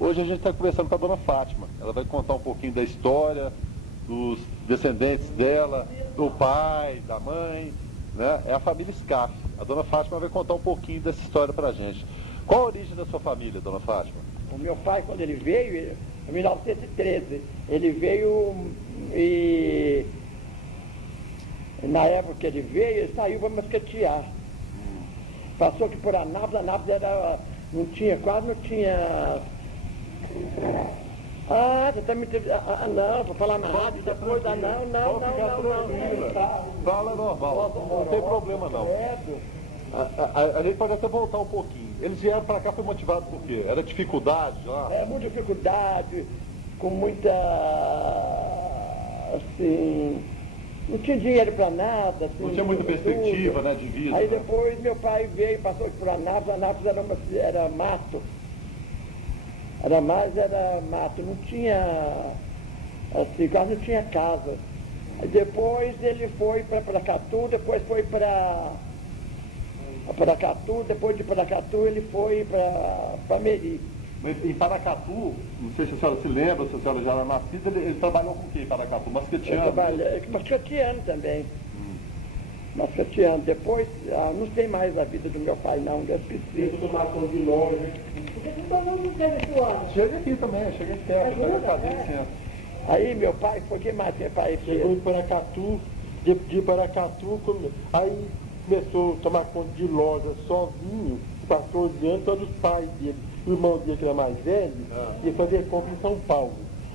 Hoje a gente está conversando com a dona Fátima. Ela vai contar um pouquinho da história, dos descendentes dela, do pai, da mãe, né? É a família Scaff. A dona Fátima vai contar um pouquinho dessa história pra gente. Qual a origem da sua família, dona Fátima? O meu pai, quando ele veio, em 1913, ele veio e na época que ele veio, ele saiu para mascatear. Passou aqui por Anápolis era, não tinha, quase não tinha. Você está me... não, vou falar na rádio depois, não. Fala normal, não tem problema não. A gente pode até voltar um pouquinho. Eles vieram para cá, foi motivado por quê? Era dificuldade lá? Muita dificuldade, com muita, assim, não tinha dinheiro para nada. Assim, não tinha muita perspectiva, né, de vida. Aí depois meu pai veio, passou por Anápolis era mato. Era mato, não tinha, assim, quase não tinha casa. Aí depois ele foi para Paracatu, depois foi para Paracatu, depois de Paracatu ele foi para Meri. Mas em Paracatu, não sei se a senhora se lembra, se a senhora já era nascida, ele trabalhou com o que em Paracatu? Mascateando? Mascateando também. Mascateando. Depois, não sei mais a vida do meu pai não, eu esqueci. Tomar conta de loja. Cheguei aqui também, cheguei perto, na casinha assim. Aí meu pai, foi que mais meu pai fez? Chegou em Paracatu, de Paracatu, aí começou a tomar conta de loja sozinho, 14 anos, todos os pais dele, o irmão dele que era mais velho, ia fazer compra em São Paulo.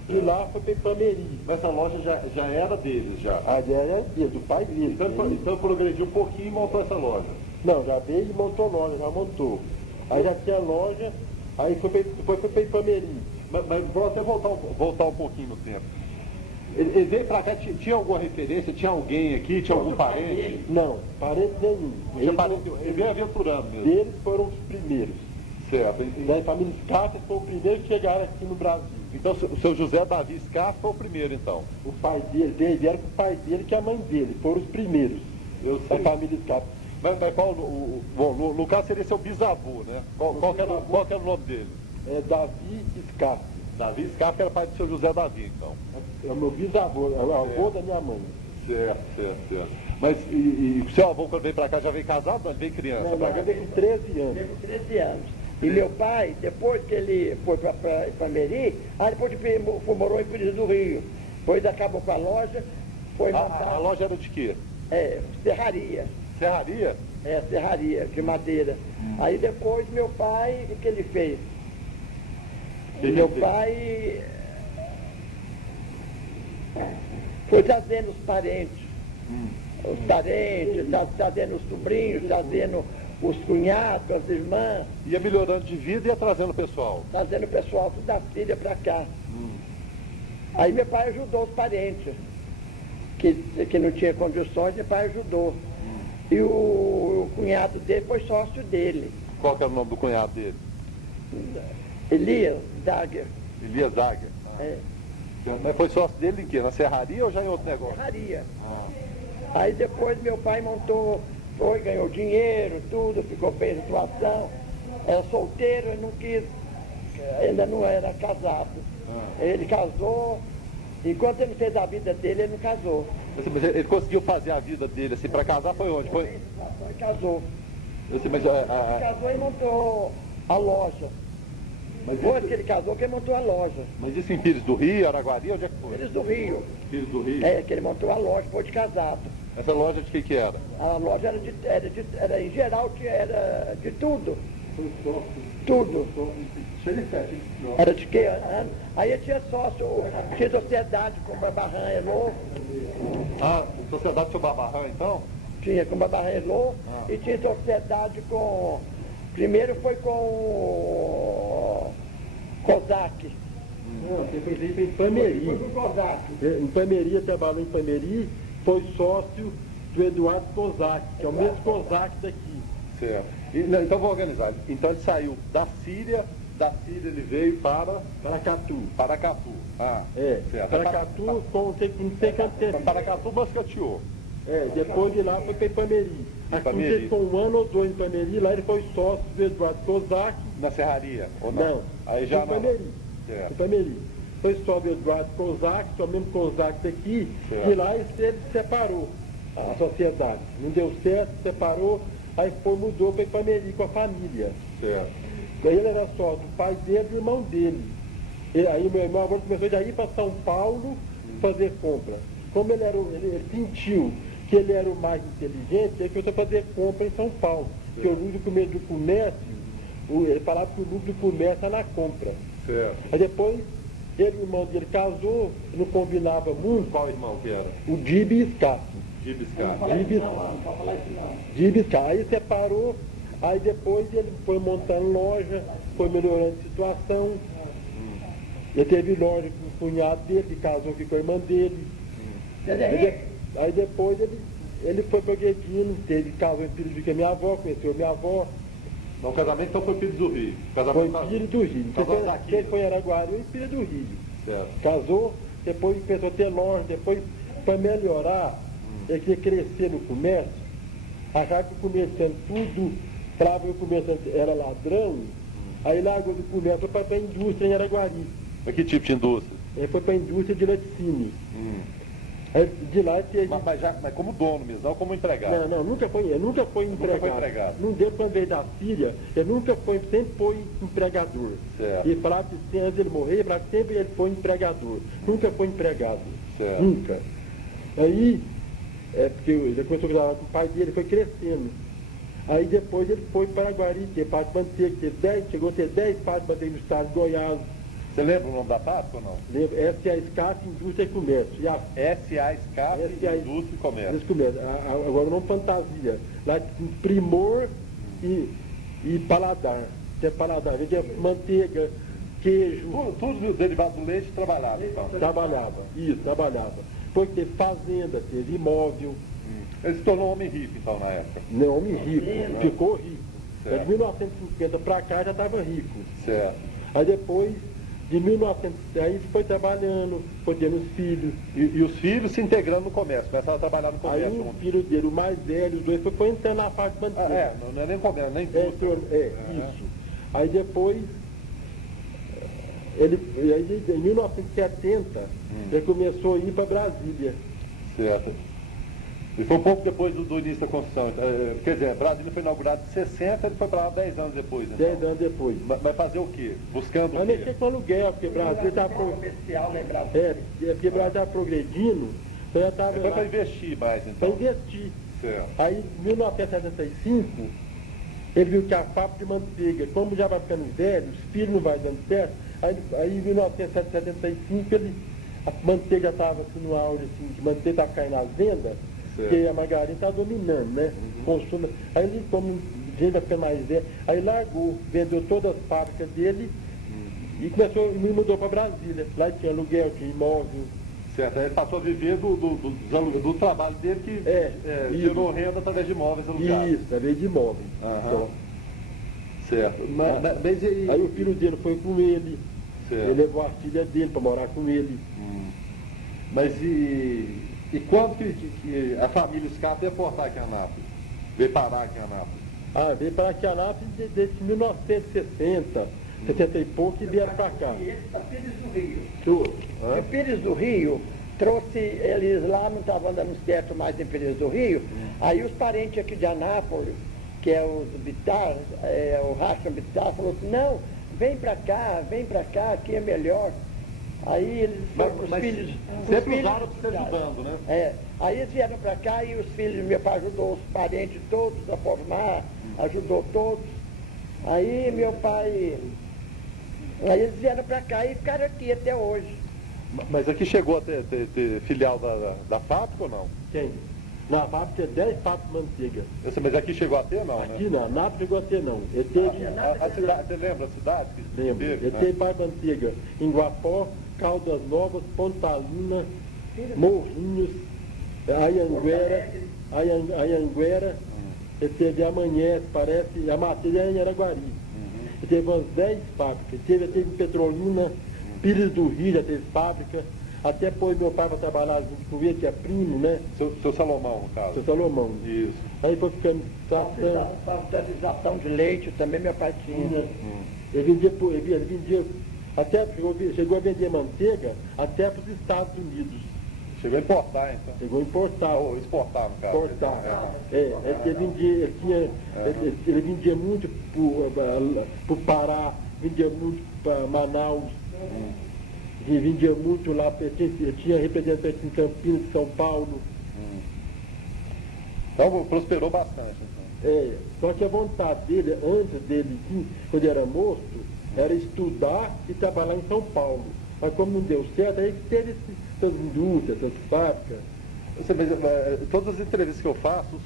E lá foi para Ipameri. Mas essa loja já era deles, já? Já era dele, do pai dele. Então progrediu um pouquinho e montou essa loja? Não, já veio e montou loja, já montou. Aí já tinha loja, aí depois foi para Ipameri. Mas vou até voltar um pouquinho no tempo. Ele veio pra cá, tinha alguma referência? Tinha alguém aqui? Tinha algum parente? Não, parente nenhum. Ele veio aventurando mesmo? Eles foram os primeiros. Certo. Da família Scaff foi o primeiro que chegaram aqui no Brasil. Então o seu José Davi Scaff foi o primeiro, então? O pai dele, vieram com o pai dele que a mãe dele, foram os primeiros. Eu sei. Da família Scaff. Mas qual, bom, no caso seria seu bisavô, né? Qual que era o nome dele? É Davi Scaff. Davi Scaff era pai do seu José Davi, então? É o meu bisavô, é o avô da minha mãe. Certo. Mas e o seu avô, quando veio pra cá, já veio casado ou ele veio criança? Não, já veio com 13 anos. Veio com 13 anos. E meu pai, depois que ele foi para Meri, depois morou em Pires do Rio. Depois acabou com a loja, foi montar... A loja era de quê? Serraria. Serraria? Serraria, de madeira. Aí depois meu pai, o que ele fez? Meu pai foi trazendo os parentes. Os parentes, trazendo os sobrinhos, trazendo os cunhados, as irmãs. Ia melhorando de vida e ia trazendo o pessoal? Trazendo o pessoal, tudo da filha para cá. Aí meu pai ajudou os parentes, que não tinha condições, meu pai ajudou. E o cunhado dele foi sócio dele. Qual que era o nome do cunhado dele? Elias Zager. Elias Zager? Mas foi sócio dele em quê? Na serraria ou já em outro negócio? Serraria. Aí depois meu pai montou, ganhou dinheiro, tudo, ficou bem a situação. Era solteiro, ele não quis, ainda não era casado. Ele casou, enquanto ele fez a vida dele, ele não casou. Mas ele conseguiu fazer a vida dele assim, para casar foi onde? Ele casou. Casou e montou a loja. Depois que ele casou, que ele montou a loja. Mas isso em Pires do Rio, Araguari, onde é que foi? Pires do Rio. Pires do Rio? Que ele montou a loja, foi de casado. Essa loja de que era? A loja era em geral, era de tudo. Tudo. Era de quê? Aí tinha sócio, tinha sociedade com Babarran Elô. Sociedade com Babarran, então? Tinha com Babarran Elô e tinha sociedade com... Primeiro foi com o Kozak. Não, você fez em Ipameri. Foi com o Kozak. Em Ipameri, trabalhou em Ipameri, foi sócio do Eduardo Kozak, que é o mesmo Kozak daqui. Certo. Então vou organizar. Então ele saiu da Síria ele veio para Paracatu. Certo. Paracatu, não sei quanto tempo. Paracatu mascateou. Depois de lá foi para Ipameri. Aqui ele ficou 1 ano ou 2 em Ipameri, lá ele foi sócio do Eduardo Kozak. Na serraria, ou não? Não, Aí já não. Ipameri. Foi só do Eduardo Kozak, só mesmo Kozak daqui, e lá ele se separou a sociedade. Não deu certo, separou, aí mudou para Ipameri com a família. Certo. Daí ele era só do pai dele e do irmão dele. E aí meu irmão agora começou a ir para São Paulo fazer compra. Como ele sentiu que ele era o mais inteligente, ele começou a fazer compra em São Paulo. Porque o lucro do comércio, ele falava que o lucro do comércio era na compra. Certo. Aí depois, ele, o irmão dele casou, não combinava muito. Qual irmão que era? O Dibi Scato. Dibi Scato. Aí separou, aí depois ele foi montando loja, foi melhorando a situação. Ele teve loja com o cunhado dele, que casou aqui com a irmã dele. Aí depois ele foi progredindo, casou em Piraju com a minha avó, conheceu a minha avó. Não, o casamento então foi Pires do Rio. Foi em Pires do Rio. Ele foi em Araguari e Pires do Rio. Certo. Casou, depois começou a ter loja, depois para melhorar, ele queria crescer no comércio, achava que o comerciante tudo, falava que o comerciante era ladrão, aí largou do comércio para a indústria em Araguari. Mas que tipo de indústria? Ele foi para a indústria de laticínio. Aí, de lá teve... Mas como dono mesmo, não como empregado? Não, nunca foi empregado. Não deu quando veio da Síria, sempre foi empregador. Certo. E falava que antes ele morrer, ele falava que sempre ele foi empregador. Nunca foi empregado. Certo. Nunca. Aí, porque ele começou a trabalhar com o pai dele, foi crescendo. Aí depois ele foi para Araguari, teve parte de manteiga, chegou a ter 10 partes de manteiga no estado de Goiás. Você lembra o nome da fábrica ou não? Lembra? S.A. SCAF, Indústria e Comércio. S.A. SCAF, Indústria e Comércio. Agora não fantasia. Lá tem primor e paladar. Tem paladar. A gente é manteiga, queijo. Tudo derivado do leite trabalhava, então? Trabalhava. Depois teve fazenda, teve imóvel. Ele se tornou um homem rico, então, na época? Não, homem rico. Ficou rico. De 1950 para cá já estava rico. Certo. Aí depois... De 1900, aí foi trabalhando, foi tendo os filhos. E os filhos se integrando no comércio, começaram a trabalhar no comércio. Aí o filho dele, o mais velho, os dois, foi entrando na parte de manteiga. Não é nem comércio, nem indústria. Isso. Aí depois, em 1970, ele começou a ir para Brasília. Certo. E foi um pouco depois do início da construção. Quer dizer, Brasília foi inaugurado em 60, ele foi para lá 10 anos depois. Então. 10 anos depois. Vai fazer o quê? Buscando o quê? Vai mexer com aluguel, porque Brasília estava porque Brasília estava progredindo, então já estava. Foi para investir mais, então. Para investir. Certo. Aí, em 1975, ele viu que a fábrica de manteiga, como já vai ficando velho, os filhos não vai dando certo, aí em 1975 a manteiga estava assim, no auge, assim, que manteiga estava caindo às vendas. Porque a margarina está dominando, né? Consumo. Aí ele, como gente vai ficar mais velho, aí largou, vendeu todas as fábricas dele e mudou para Brasília. Lá tinha aluguel, tinha imóvel. Certo, aí ele passou a viver do trabalho dele que gerou renda através de imóveis alugados. Isso, através de imóveis. Então, certo. Aí o filho dele foi com ele, certo. Ele levou a filha dele para morar com ele. Mas e quando que a família Scato veio portar aqui em Anápolis? Veio parar aqui em Anápolis? Veio parar aqui em Anápolis desde 1960, 70 e pouco, e vieram para cá. Esse da Pires do Rio. E Pires do Rio trouxe, eles lá não estavam dando certo mais em Pires do Rio, aí os parentes aqui de Anápolis, que é os Bittar, o Racha Bittar, falou assim, não, vem para cá, aqui é melhor. Aí eles foram para os filhos. Sempre usaram para você ajudando, né? Aí eles vieram para cá e os filhos, meu pai ajudou os parentes todos a formar, ajudou todos. Aí meu pai. Aí eles vieram para cá e ficaram aqui até hoje. Mas aqui chegou a ter filial da fábrica ou não? Quem? Na fábrica tinha 10 fábricas de manteiga. Mas aqui chegou a ter, não, né? Aqui não, Anápolis chegou a ter, não. Ele teve... Você lembra a cidade? Lembro. Ele teve fábrica de manteiga em Guapó, Caldas Novas, Pontalina, Morrinhos, Ayanguera, ele teve Amanhece, parece, a matéria é em Araguari. Ele teve umas 10 fábricas. Ele teve em Petrolina, Pires do Rio já teve fábrica. até pôs meu pai para trabalhar junto com ele, que é primo, né? Seu Salomão, no caso. Seu Salomão. Isso. Aí foi ficando tratando. Pasteurização de leite também meu pai tinha. Ele vendia até, chegou a vender manteiga até para os Estados Unidos. Chegou a importar, então. Chegou a importar. Ou exportar, no caso. Exportar. Ele vendia muito para o Pará, vendia muito para Manaus, e vendia muito lá, tinha representante em Campinas, de São Paulo. Então prosperou bastante. Então. Só que a vontade dele, antes dele, quando era moço, era estudar e trabalhar em São Paulo. Mas como não deu certo, aí teve essas indústrias, essas fábricas. Todas as entrevistas que eu faço,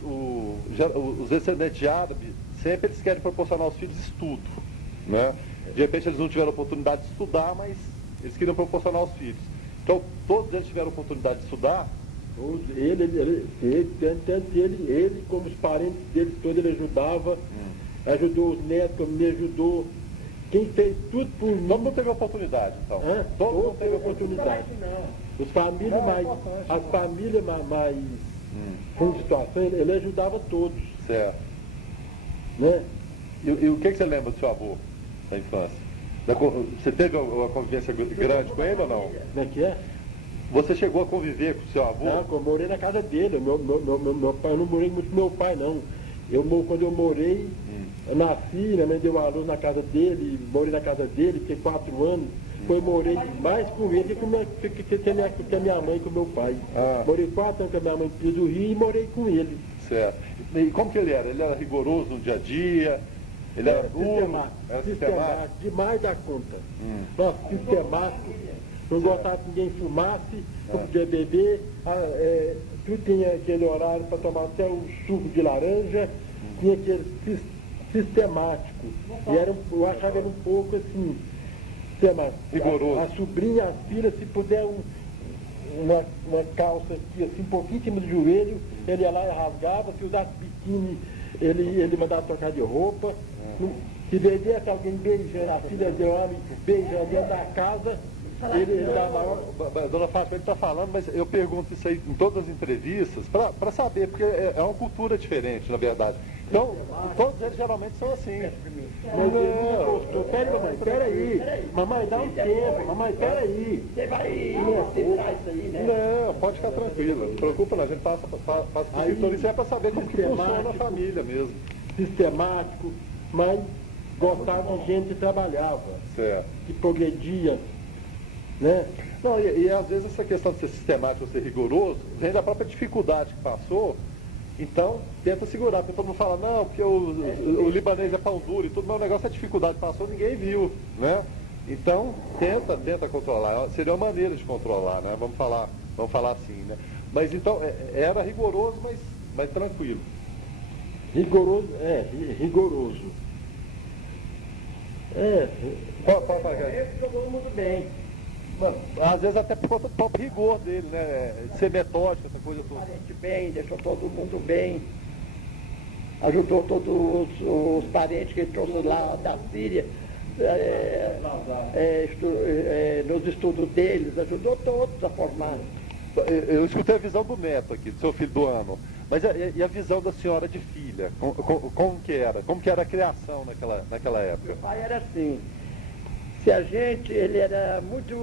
os descendentes de árabe, sempre eles querem proporcionar aos filhos estudo. Né? De repente eles não tiveram oportunidade de estudar, mas eles queriam proporcionar aos filhos. Então todos eles tiveram oportunidade de estudar. Ele, como os parentes dele todos, ele ajudava, ajudou os netos, como me ajudou. Quem fez tudo por mim. Todo mundo teve oportunidade, então. Todo mundo teve oportunidade. As famílias mais com situação, ele ajudava todos. Certo. Né? E o que você lembra do seu avô, da infância? Você teve uma convivência grande com ele ou não? Como é que é? Você chegou a conviver com o seu avô? Não, eu morei na casa dele. Meu pai, eu não morei muito com meu pai, não. Quando eu morei, eu nasci, minha mãe deu a luz na casa dele, morei na casa dele, fiquei 4 anos. Depois morei mais com ele que a minha mãe e com meu pai. Morei 4 anos com a minha mãe em Pio do Rio e morei com ele. Certo. E como que ele era? Ele era rigoroso no dia a dia? Ele era duro? Era sistemático, demais da conta. Nossa, sistemático. Não gostava que ninguém fumasse, não podia beber. Tudo tinha aquele horário para tomar até o suco de laranja. Tinha aquele sistemático. E eu achava ele um pouco assim, rigoroso. A sobrinha, as filhas, se puder uma calça aqui, assim, um pouquinho em cima do joelho, ele ia lá e rasgava. Se usasse biquíni, ele mandava trocar de roupa. Se vedesse alguém beijando, a filha de homem beijando dentro da casa, ele dava... Dona Fátima, ele está falando, mas eu pergunto isso aí em todas as entrevistas para saber, porque é uma cultura diferente, na verdade. Então, todos eles geralmente são assim. Mas ele nunca gostou. Peraí. Mamãe, dá um tempo. Mamãe, peraí. Você vai segurar isso aí, né? Não, pode ficar tranquila. Não preocupa não, a gente passa por isso. Isso é para saber como que funciona a família mesmo. Sistemático, mas gostava de gente que trabalhava. Certo. Que progredia. Né? Não, e às vezes essa questão de ser sistemático, ser rigoroso, vem da própria dificuldade que passou. Então, tenta segurar, porque todo mundo fala, não, porque o libanês é pão duro e tudo, mas o negócio é dificuldade que passou, ninguém viu, né? Então, tenta controlar, seria uma maneira de controlar, né? Vamos falar assim, né? Mas então, era rigoroso, mas tranquilo. Rigoroso. Ele jogou muito bem. Às vezes até por conta do próprio rigor dele, né? De ser metódico, essa coisa toda. Parente bem, deixou todo mundo bem. Ajudou todos os parentes que ele trouxe lá da Síria, nos estudos deles, ajudou todos a formar. Eu escutei a visão do neto aqui, do seu filho do ano. Mas e a visão da senhora de filha? Como que era? Como que era a criação naquela época? Meu pai era assim. Ele era muito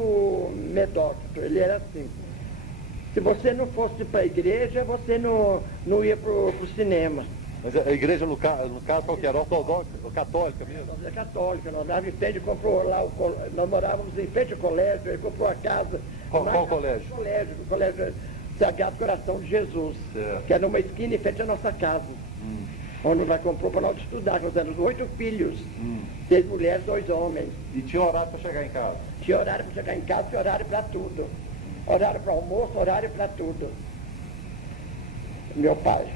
metódico, ele era assim. Se você não fosse para a igreja, você não ia para o cinema. Mas a igreja, no caso, qual que era? Ortodoxa? Católica mesmo? É católica, nós morávamos em frente, comprou lá, nós morávamos em frente ao colégio, ele comprou a casa. Qual colégio? O colégio Sagrado Coração de Jesus, certo. Que era numa esquina em frente à nossa casa. Onde nós comprou para nós estudar, nós éramos 8 filhos, 6 mulheres, 2 homens. E tinha horário para chegar em casa? Tinha horário para chegar em casa, tinha horário para tudo. Horário para almoço, horário para tudo. Meu pai.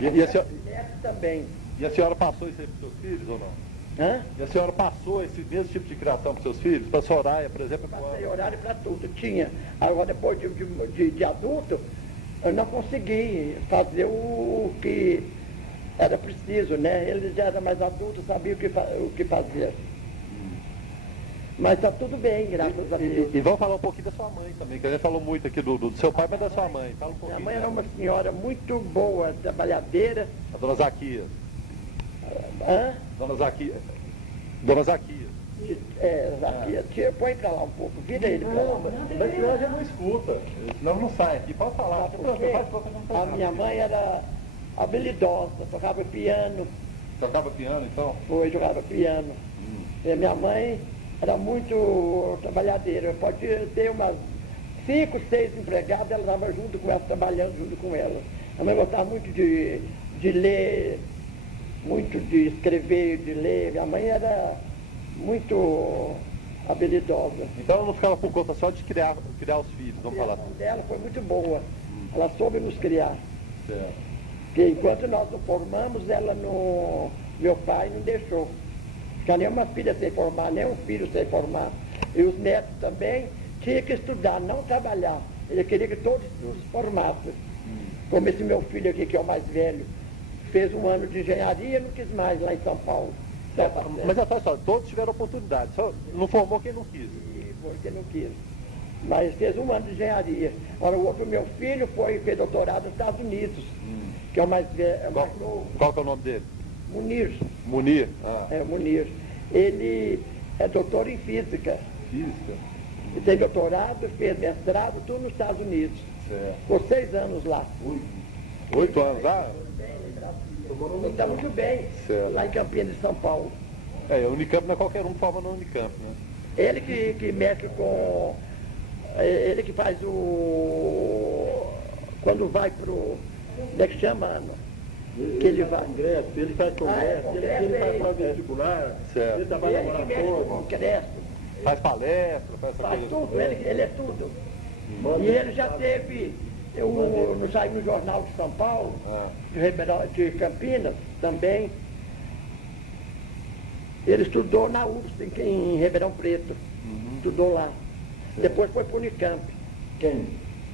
E a senhora... Neto também. E a senhora passou isso aí para os seus filhos ou não? Hã? E a senhora passou esse mesmo tipo de criação para os seus filhos? Para a Soraya, por exemplo? Passei horário para tudo, tinha. Agora, depois de adulto, eu não consegui fazer o que era preciso, né? Ele já era mais adulto, sabia o que fazer. Mas está tudo bem, graças a Deus. E vamos falar um pouquinho da sua mãe também, que a gente falou muito aqui do seu pai, mas da sua mãe. Fala um Minha pouquinho. mãe era uma senhora muito boa, trabalhadeira. A dona Zaquia. Hã? Dona Zaquia. Dona Zaquia. Zaquia, põe pra lá um pouco, vira ele pra lá. Mas senão a gente não escuta. Senão não sai aqui. Pode falar. A minha mãe era habilidosa, tocava piano, Tocava piano, então? jogava piano. E minha mãe era muito trabalhadeira, pode ter umas 5, 6 empregadas, ela estava junto com ela, trabalhando junto com ela. A mãe gostava muito de ler, muito de escrever, de ler. Minha mãe era muito habilidosa. Então ela não ficava por conta só de criar os filhos, vamos falar. A dela foi muito boa, ela soube nos criar. Certo. Porque enquanto nós nos formamos, ela não. Meu pai não deixou. Ficar nenhuma filha sem formar, nem um filho sem formar. E os netos também tinham que estudar, não trabalhar. Ele queria que todos se formassem. Como esse meu filho aqui, que é o mais velho, fez um ano de engenharia, não quis mais lá em São Paulo. Mas é só, todos tiveram oportunidade, só não formou quem não quis. E foi quem não quis. Mas fez um ano de engenharia. Agora o outro meu filho fez doutorado nos Estados Unidos, que é o mais velho, mais novo. Qual que é o nome dele? Munir. Munir? Munir. Ele é doutor em física. Física? Ele tem doutorado, fez mestrado, tudo nos Estados Unidos. Certo. Ficou 6 anos lá. 8 anos lá? Ele está muito bem, Certo. lá em Campinas, de São Paulo. A Unicamp não é qualquer um que forma na Unicamp, né? Ele que mexe com... Ele que faz o... Quando vai pro... Como é que chama, Ana? Que ele vai... Congresso, ele faz congresso, ele faz vestibular, Certo. ele trabalha Ele que mexe com o laboratório. congresso, Faz palestra, faz essa faz coisa. tudo, ele é tudo. E ele já teve... não saiu no Jornal de São Paulo, de Campinas também. Ele estudou na UFS, em Ribeirão Preto. Estudou lá. Depois foi para o Unicamp. Quem?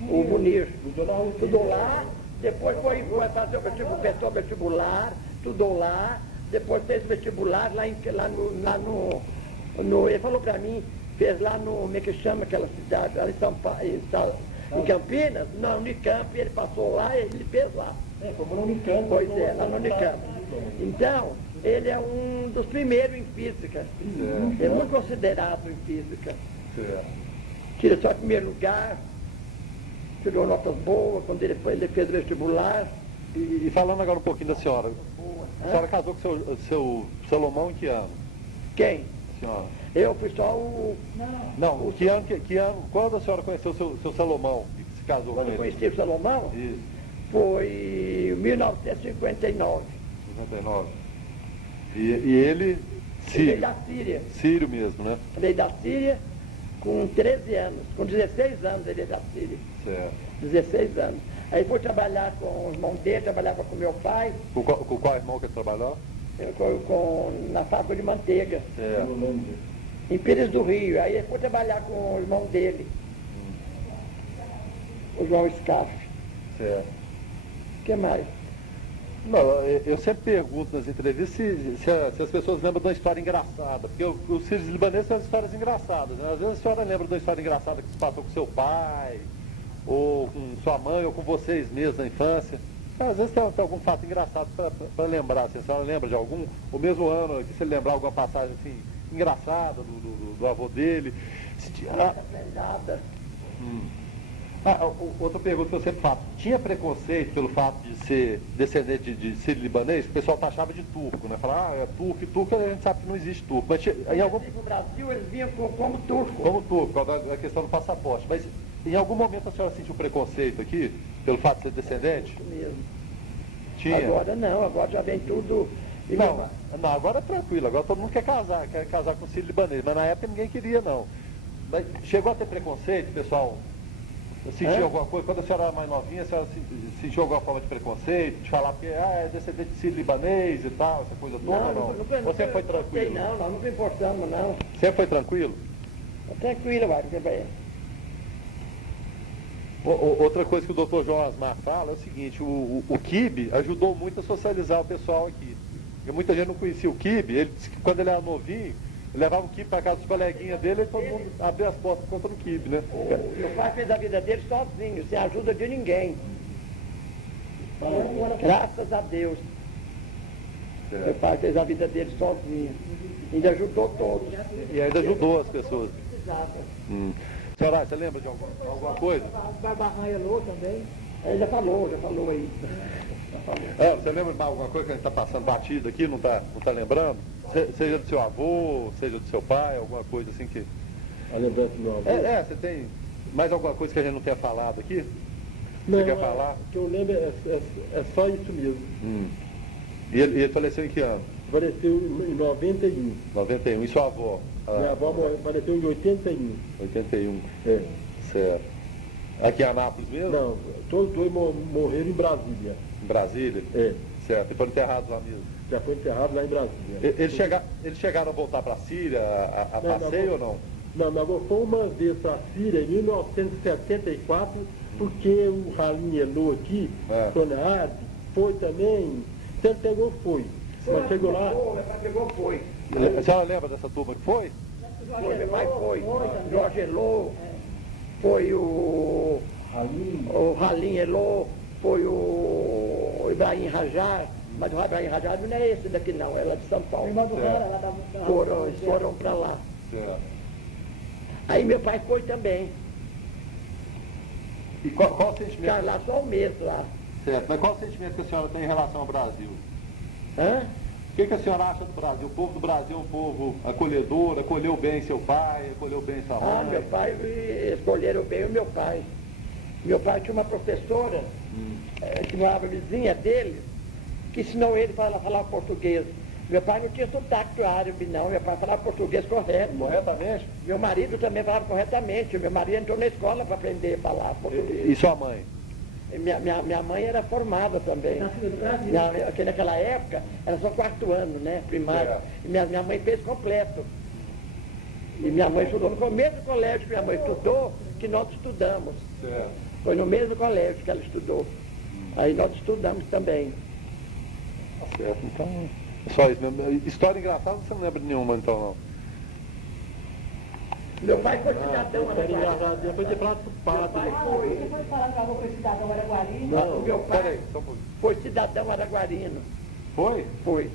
O Munir. Estudou Estudou lá, depois foi fazer o vestibular, estudou lá, depois fez vestibular ele falou para mim, fez lá no, como é que chama aquela cidade, lá em São Paulo, em Campinas, não, Unicamp, ele passou lá, ele fez lá. Formou no Unicamp. Pois é, lá no Unicamp. Então, ele é um dos primeiros em física. Ele é muito considerado em física. Tira só primeiro lugar, tirou notas boas, quando ele fez vestibular. E falando agora um pouquinho da senhora. A senhora casou com seu Salomão em que ano? Quem? Senhora? Eu fui só o... Não, que ano, quando a senhora conheceu o seu Salomão e se casou Quando eu com ele? conheci o Salomão, Isso, foi em 1959. 59. E ele, Ele veio Sírio, da Síria. Sírio mesmo, né? Veio da Síria com 13 anos. Com 16 anos ele veio da Síria. Certo. 16 anos. Aí foi trabalhar com os irmãos dele, trabalhava com meu pai, Com qual irmão que ele trabalhou? na fábrica de manteiga, Certo. em Pires do Rio. Aí ele foi trabalhar com o irmão dele, o João Scaff. Certo. O que mais? Não, eu sempre pergunto nas entrevistas se as pessoas lembram de uma história engraçada, porque os sírios libaneses têm histórias engraçadas, né? Às vezes a senhora lembra de uma história engraçada que se passou com seu pai, ou com sua mãe, ou com vocês mesmos na infância. Às vezes tem algum fato engraçado para lembrar, assim, a senhora lembra de algum, o mesmo ano, se ele lembrar alguma passagem assim, engraçada do avô dele. Nada. Outra pergunta que eu sempre faço, tinha preconceito pelo fato de ser descendente de sírio libanês? O pessoal taxava de turco, né? Falava, é turco, e turco a gente sabe que não existe turco. Mas em algum... No Brasil eles vinham como turco. Como turco, por causa da questão do passaporte. Mas em algum momento a senhora sentiu preconceito aqui, pelo fato de ser descendente? Isso mesmo. Tinha? Agora não, agora já vem tudo. Não, agora é tranquilo, agora todo mundo quer casar com sírio libanês, mas na época ninguém queria não. Mas chegou a ter preconceito, pessoal? Sentiu alguma coisa? Quando a senhora era mais novinha, a senhora sentiu alguma forma de preconceito? De falar porque é descendente de sírio libanês e tal, essa coisa toda? Nunca, Você foi tranquilo? Não, nós nunca importamos, não. Você foi tranquilo? Tranquilo, vai, porque vai. Outra coisa que o doutor João Asmar fala é o seguinte, o Kibe ajudou muito a socializar o pessoal aqui. Porque muita gente não conhecia o Kibe, ele disse que quando ele era novinho, levava o quibe para casa dos coleguinhas dele e todo mundo abria as portas contra o quibe, né? Meu pai fez a vida dele sozinho, sem ajuda de ninguém. Graças a Deus. Meu pai fez a vida dele sozinho. Ainda ajudou todos. E ainda ajudou as pessoas. Precisava. Senhora, você lembra de alguma coisa? Barbarranha Lô também. Ele já falou aí. Você lembra de alguma coisa que a gente está passando batido aqui, não tá lembrando? Seja do seu avô, seja do seu pai, alguma coisa assim que... A lembrança do meu avô. Você tem mais alguma coisa que a gente não tenha falado aqui? Não, Você quer falar? O que eu lembro é só isso mesmo. E ele faleceu em que ano? Faleceu em 91. 91. E sua avó? Minha avó faleceu em 81. 81. É. Certo. Aqui em Anápolis mesmo? Não, todos dois morreram em Brasília. Em Brasília? É. Certo. E foram enterrados lá mesmo? Já foi enterrado lá em Brasília. Eles chegaram a voltar para a Síria a Não, passeio ou não? Não, meu avô foi uma vez para a Síria em 1974, porque o Halim Elô aqui, Sônia Arde, foi também. Então ele pegou, foi. Mas chegou lá. Meu pai pegou, foi. A senhora lembra dessa turma que foi? Foi, meu pai foi. Jorge Elô, foi o Halim Elô, foi o Ibrahim Rajar, mas o Ibrahim Rajar não é esse daqui não, é lá de São Paulo. Irmã do Rara, lá da Foram para lá. Certo. Aí meu pai foi também. E qual o sentimento? Ficar lá só um mês lá. Certo. Mas qual o sentimento que a senhora tem em relação ao Brasil? Hã? O que a senhora acha do Brasil? O povo do Brasil é um povo acolhedor, acolheu bem seu pai, acolheu bem sua mãe? Ah, meu pai, escolheram bem o meu pai. Meu pai tinha uma professora, que morava vizinha dele, que ensinou ele a falar português. Meu pai não tinha sotaque árabe, não. Meu pai falava português correto. Corretamente? Meu marido também falava corretamente. Meu marido entrou na escola para aprender a falar português. E sua mãe? Minha mãe era formada também. Nascida do Brasil. Porque naquela época era só 4º ano, né? Primário. E minha mãe fez completo. E minha mãe estudou no mesmo colégio que minha mãe estudou, que nós estudamos. Certo. Foi no mesmo colégio que ela estudou. Aí nós estudamos também. Tá certo, então é só isso mesmo. História engraçada você não lembra de nenhuma então não? Meu pai foi cidadão araguarino. Depois de falar pro padre. Você foi falar que avô foi cidadão araguarino? Não, meu pai Peraí, só um pouquinho. foi cidadão araguarino. Foi? Foi.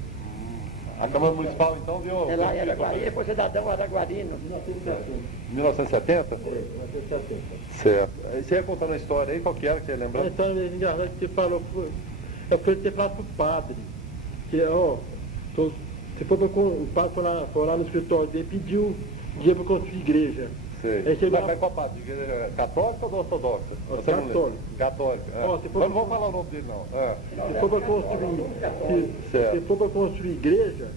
A Câmara Municipal então viu? Ela era araguarino, ele foi cidadão araguarino. 1970? 1970. Certo. Aí você ia contando a história aí, qual que era que você lembrou? Então, é engraçado que você falou, eu fui ter falado pro padre, que, você o padre foi lá no escritório dele, pediu dinheiro para construir igreja. Sei. Aí chegou Mas qual padre? Igreja católica ou ortodoxa? Você não lembra? Católica. Católica. É. Ó, se for- Mas não vou falar o nome dele não. É. Se for para construir, se for para construir igreja,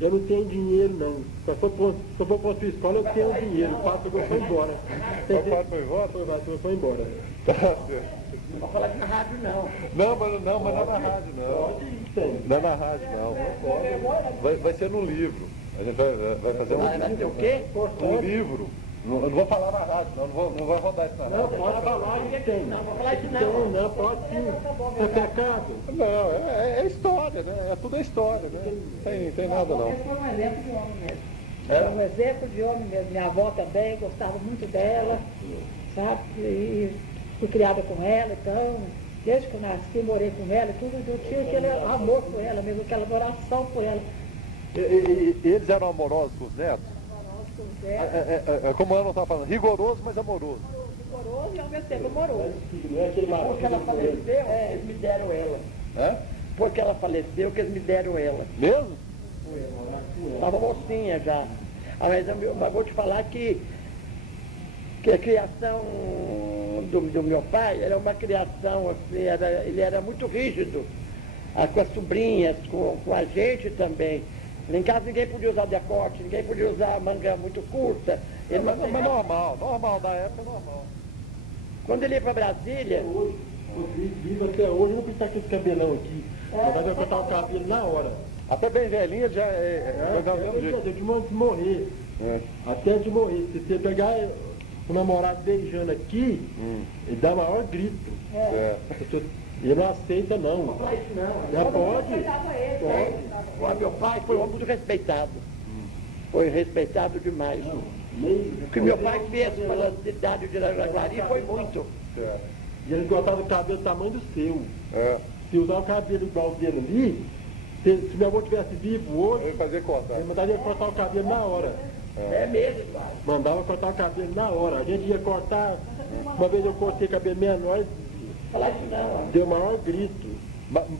eu não tenho dinheiro não. Se for construir escola, eu tenho dinheiro. O padre foi embora. O padre foi embora? Foi embora. Tá certo. Não vou falar aqui na rádio, não. Não, mas não é na rádio não. Não é na rádio não. Vai ser no livro. A gente vai fazer Vai ter o quê? um livro. Não vou falar na rádio, não vai rodar isso na Não, rádio. pode falar que tem. Não, vou falar isso Tem, não. não, pode sim. É pecado. Não, é história, né? É tudo história, né? Não tem nada não. Esse foi um exemplo de homem mesmo. Era um exemplo de homem mesmo. Minha avó também gostava muito dela, sabe? E fui criada com ela, então, desde que eu nasci, morei com ela e tudo, eu tinha aquele amor por ela mesmo, aquela adoração por ela. E eles eram amorosos com os netos? Dela, Como eu não estava falando, rigoroso, mas amoroso. rigoroso e ao mesmo tempo amoroso. Não é aquele Porque ela faleceu, eles me deram ela. É? Porque ela faleceu, que eles me deram ela. Mesmo? Estava mocinha já. Mas vou te falar que a criação do meu pai era uma criação, assim, ele era muito rígido, com as sobrinhas, com a gente também. Lá em casa ninguém podia usar decote, ninguém podia usar manga muito curta. Ele Mas manteve- normal, da época normal. Quando ele ia para Brasília, Hoje, vivo até hoje, eu não pensar com esse cabelão aqui. Mas vai cortar o cabelo na hora. Até bem velhinha já é do mesmo jeito. Eu de morrer. Até de morrer. Se você pegar o namorado beijando aqui, ele dá maior grito. Ele não aceita não. não fala isso não. Já pode? Cuidava ele, Pode. O meu pai foi um homem muito respeitado. foi respeitado demais. O que meu pai fez pela cidade de Araguari foi muito. E ele gostava do cabelo do tamanho do seu. É. Se usar o cabelo igual dele ali, se meu avô estivesse vivo hoje, Ele fazia cortar. ele mandaria cortar o cabelo na hora. É mesmo, pai. Mandava cortar o cabelo na hora. A gente ia cortar, uma vez eu cortei cabelo menor, Falar isso não. deu o maior grito.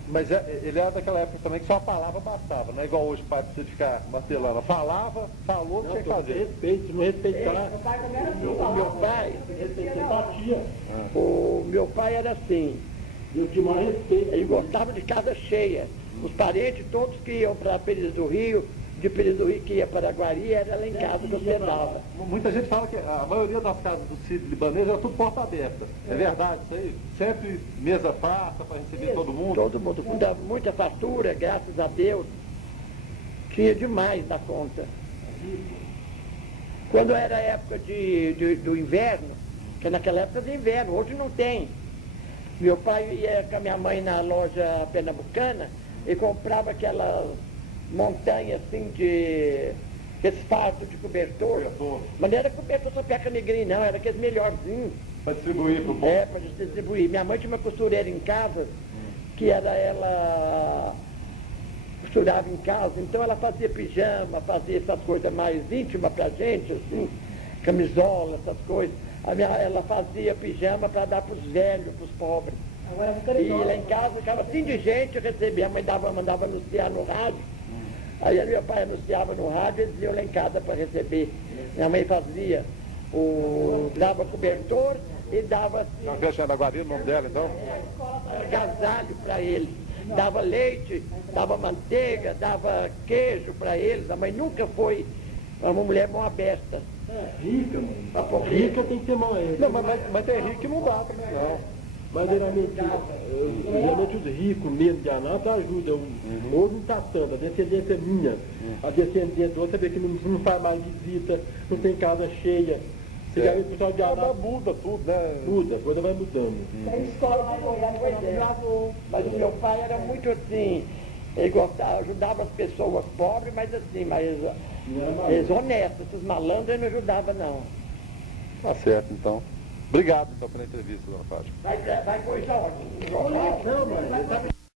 Mas ele era daquela época também que só a palavra bastava, não é igual hoje o pai precisa ficar martelando. Falava, falou, tinha que fazer. Respeito, se não respeitar, Meu pai também era assim, O meu pai, você batia. o meu pai era assim. Eu tinha mais respeito. Ele gostava de casa cheia. Os parentes todos que iam para Pires do Rio, de Pires do Rio que ia para Araguari, era lá em casa que hospedava. Muita gente fala que a maioria das casas do sítio libanês era tudo porta aberta. É verdade isso aí? Sempre mesa farta para receber todo mundo? Todo mundo com muita fartura, graças a Deus. Tinha demais na conta. Quando era época do inverno, que naquela época de inverno, hoje não tem. Meu pai ia com a minha mãe na loja pernambucana e comprava aquelas montanhas assim de esse fardo de cobertor. Mas não era cobertor só peca negrinho, não, era aqueles melhorzinhos. Para distribuir para o povo? É, para distribuir. Minha mãe tinha uma costureira em casa, que era ela costurava em casa, então ela fazia pijama, fazia essas coisas mais íntimas pra gente, assim, camisola, essas coisas. Ela fazia pijama para dar para os velhos, para os pobres. agora é muito E carinhosa. lá em casa ficava assim de gente, eu recebia, a mãe mandava anunciar no rádio. Aí meu pai anunciava no rádio, eles iam lá em casa para receber. Minha mãe fazia, dava cobertor e dava assim, Uma creche da Araguari, o nome dela então? agasalho para eles. Dava leite, dava manteiga, dava queijo para eles. A mãe nunca foi uma mulher mão aberta. Rica, mano. Pra poder- Rica tem que ter mão Não, mas tem rico que não dá também não. Mas geralmente os ricos mesmo de Anápolis ajudam. Hoje não está tanto, a descendência é minha. A descendência do outro, você vê que não faz mais visita, não tem casa cheia. Você já vê o pessoal de Anápolis, Muda tudo, né? muda, a coisa vai mudando. Tem escola para olhar Pois para é. meu avô. Mas o meu pai era muito assim, ele gostava, ajudava as pessoas pobres, mas assim, eles honestos, os malandros ele não ajudava não. Tá certo então. Obrigado então pela entrevista, dona Fátima. Vai coisa ótima. Não, mãe,